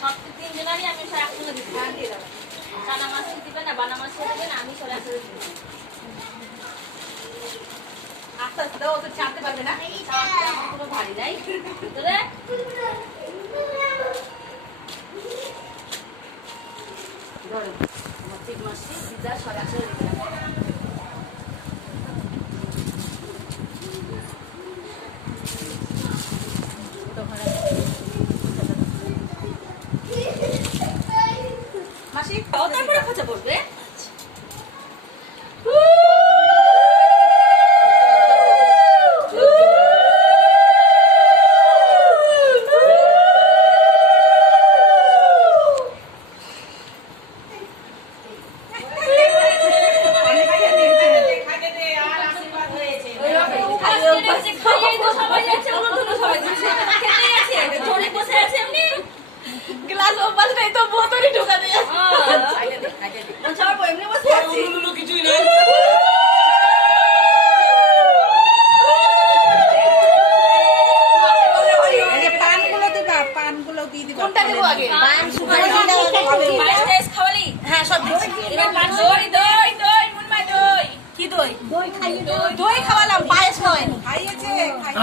সব তিনজনেরই আমি সব একসঙ্গে দিচ্ছি। সানা মাছ দিবে না, বানা মাছ দিবে না, আমি সব একসঙ্গে দিব। আস্তে আস্তে দাও, তো চাপতে পারবে না। আমার কোনো ভারী নাই ভিতরে। ধরো আমার ঠিক মাছটি দিদা সব একসঙ্গে দিবে। মাসি তারপরে খোঁচা পড়বে।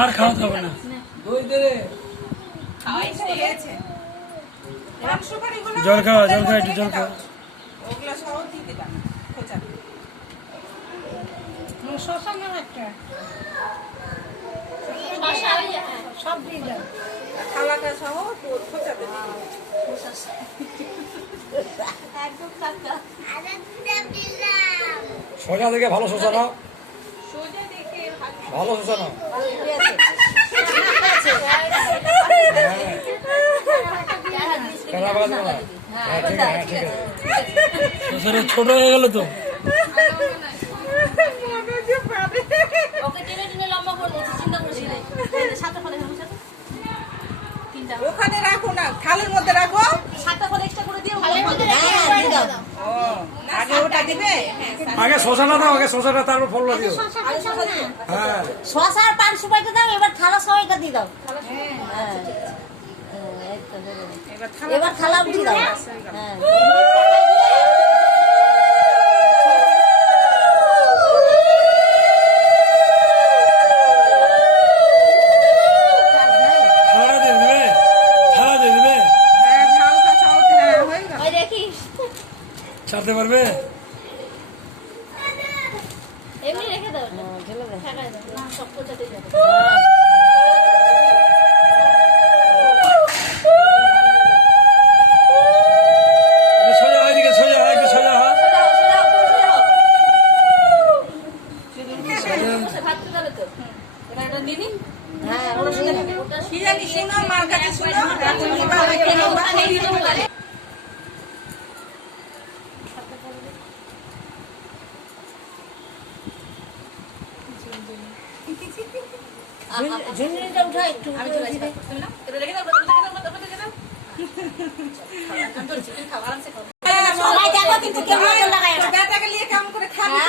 আর খাওয়া যাবে না, জল খাওয়া, জল খাওয়া, একটু জল খাওয়া। সব দিয়ে দাও, থালাটা সহ খোঁচাতে সোজা দেখে ভালো শোষা নাও, ভালো শোষা নাও। ছোট হয়ে গেল তো। ওখানে রাখো না, থালের মধ্যে রাখো। আগে ওটা দিবে, আগে শশাটা দাও, আগে শশাটা, তারপর ফলটা দিও। হ্যাঁ, শশা আর পান সুপারিটা দাও, এবার থালা সবাইটা দিয়ে দাও। এবার থালা উঠে দাও। হ্যাঁ, ছাড়তে পারবে? এমনি রেখে দাও, ঢেলে দাও। না সব কোচাতে যাবে। সোজা হয়, দিকে সোজা হয়, একটু সোজা হয়। ভাত তো যাবে তো, এবার এটা দিয়ে দিন। হ্যাঁ, ওটা দিয়ে দাও। কি জানি শুনো, মার কাছে শুনো। ঝুনঝুনিটা উঠা একটু। আমি চলে আসবো, তুমি না এটা রেখে দাও, রেখে দাও। আমি ধরছি, তুমি খাও, আরামসে খাও। সবাই দেখো কিন্তু কেউ নজর লাগায় না। ব্যাটাকে নিয়ে কেমন করে খাবি?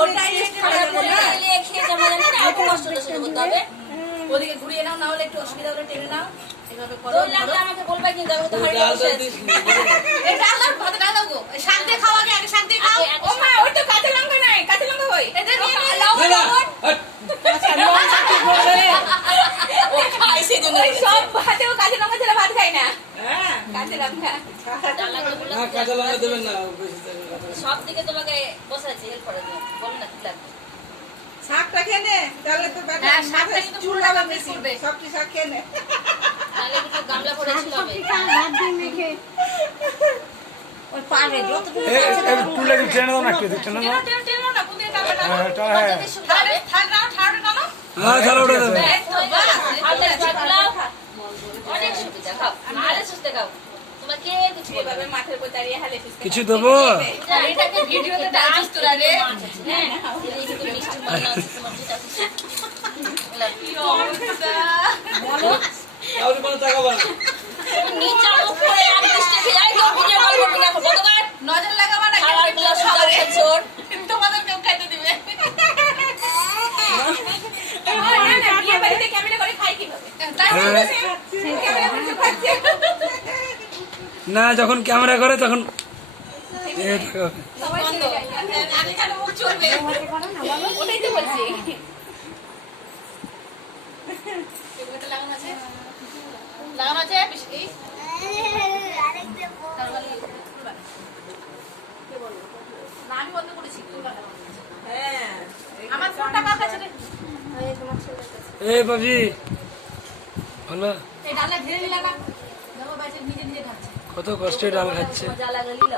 ওটাই খেয়ে জমা যাবে না, একটু কষ্ট করতে হবে। ওদিকে ঘুরিয়ে নাও, না হলে একটু অসুবিধা হলে টেনে নাও। এভাবে করো। আমাকে বলবে কিন্তু আমি তো হারিয়ে বসে আছি। এটা আল্লাহর ভাত না দাও গো। শান্তি খাওয়া আগে শান্তি খাও। ও মা, ওই তো কাঁচা লঙ্কা নাই, কাঁচা লঙ্কা কই? এটা নিয়ে নাও। আচ্ছা, লঙ্কা কি বলবে? ও খাই সেজন্য। সব ভাতেও কাঁচা লঙ্কা ছাড়া ভাত খাই না। হ্যাঁ, কাঁচা লঙ্কা। না, কাঁচা লঙ্কা দেবেন না। সব দিকে তোমাকে বসাচ্ছি হেল্প করে দিও। বল না কি লাগবে? শাকটা খেয়ে নে, তাহলে তো ব্যাটা হ্যাঁ, শাকটা কিন্তু চুল পুরোটা লাগাবে মিস করবে। সবটি শাক খেয়ে নে। তাহলে কিন্তু গামলা পড়েছিল হবে। ওই পারবে যতটুকু তুলে একটু টেনে দাও না, একটু টেনে দাও। টেনো না, কোন দিকে গামলা টানো? হ্যাঁ, হ্যাঁ। যদি সুবিধা হবে। থাল নাও, হ্যাঁ, ছাড়া ওটা দেবে। অনেক সুবিধা, খাও। আরে সুস্থে খাও। তোমাকে কিছু বলবে মাঠের উপর দাঁড়িয়ে হালে ফিসকে। কিছু দেবো? এটাকে ভিডিওতে ডাইজেস্ট করা রে। হ্যাঁ, এই যে তুমি মিষ্টি বানাও তোমার যেটা খুশি। কি অবস্থা। বলো। আর কোনো টাকা বানা। নিচে উপরে আর মিষ্টি খেয়ে তো ভিডিও কল করবে না ভগবান। নজর লাগাবা না খাবারগুলো সবার ছোট। তোমাদের কেউ খাইতে দিবে। বিয়ে বাড়িতে ক্যামেরা করে খাই কিভাবে? তাই বলছে ক্যামেরা করে খাচ্ছে। না যখন ক্যামেরা করে তখন এ থাকে। বন্ধ। আগে কেন মুখ চলবে? ওটাই তো বলছি। এগুলোতে লাগানো আছে? লাগানো আছে? এই? তারবালি খুলবা না। না, আমি বন্ধ করেছি, খুলবা না। আমার ফোনটা কার কাছে রে? এই বাবজি ভালো এই ডালটা ধীরে নিয়ে লাগা। দেখো বাচ্চা নিজে নিজে খাচ্ছে। কত কষ্টে ডাল খাচ্ছে মজা লাগে নিল।